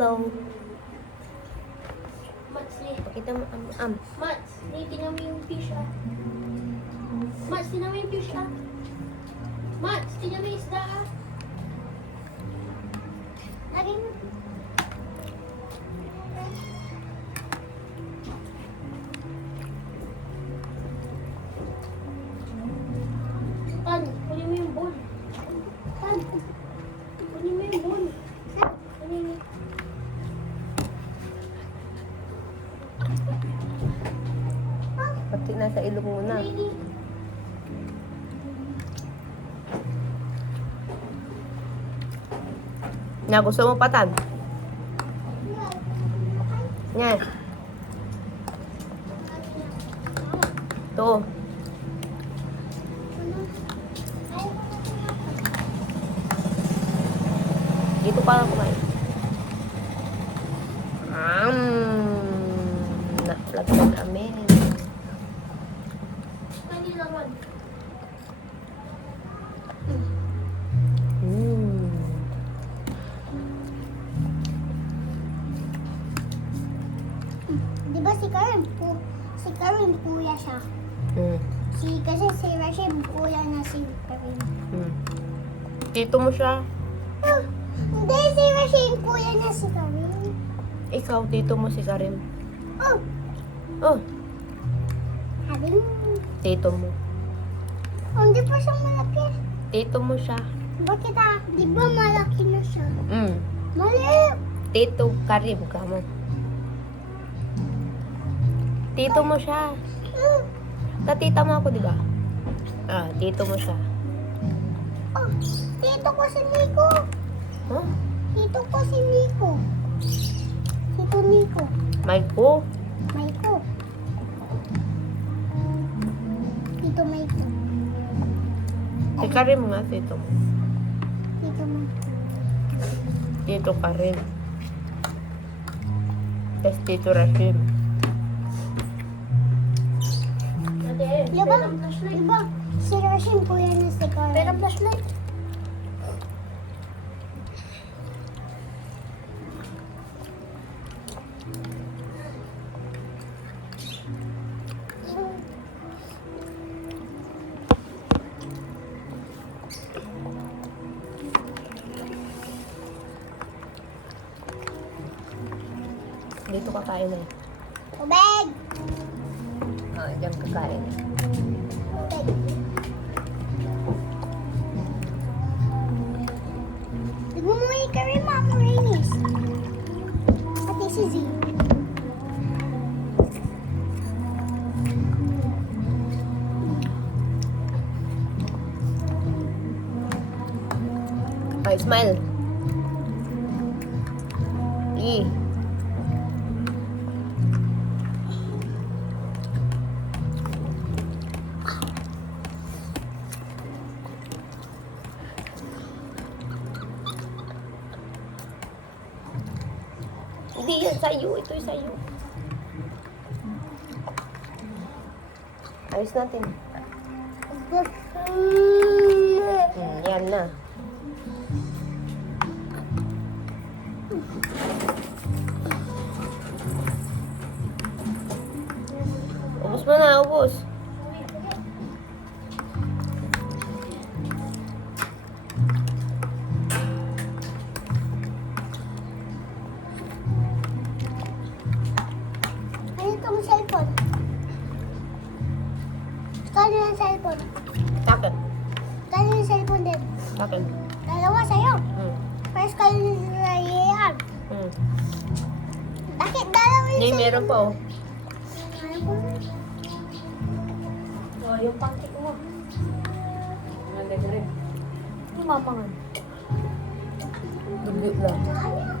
hello. Mats, ni. Pakita mo, Mats, ni, tingnan mo yung fish, ah. Mats, tingnan mo yung fish, ah. Mats, tingnan mo yung isda, ah. Lagay mo. Tan, kunin mo yung bowl. Tan, kunin mo yung bowl. Kunin mo. Pati nasa ilong mo na. Kunin. Nga, gusto mo patan? Nga. Ito. Dito pa lang kumain. Na-vlog na namin. Kanina naman. Di ba si Karim kuya siya? Kasi si Rashid kuya na si Karim. Tito mo siya. Oh, hindi, si Rashid kuya na si Karim. Ikaw, tito mo si Karim. Oh, Oh, Karim. tito mo. Oh, hindi pa siya malaki. Tito mo siya. Bakit di ba malaki na siya? Mali. Tito Karim ka mo. Tito mo siya. Tatita mo ako, di ba? Tito mo siya. Oh, tito ko si Nico. Huh? Tito ko si Nico. Tito Nico. Maiko? Maiko. Tito Maiko. Si Karim nga, tito mo. Tito Maiko. Tito Karim. Tapos tito Rashid. Ate, Diba? perang flashlight. Diba? Si Rashid kuya na si Karim. Perang flashlight. Dito kakain eh. Tubig! Diyan kakain eh. Tubig. Tignan mo yung Karim, Mama Rainis. Pati si Z. Smile. Sige. Hindi yan sa'yo. Ito yung sa'yo. Ayos natin. Yan na. Ubus mo na, ubus. Ano itong cellphone? Kano yung cellphone? Takin. Kano yung cellphone din? Takin. Dalawa sa'yo. First kayo nilalayan. Bakit dalawa yung Hindi, meron pa oh. Ano po? Oh, yung pancake mo. Ang ganda rin. Yung mamangan. Dugo lang.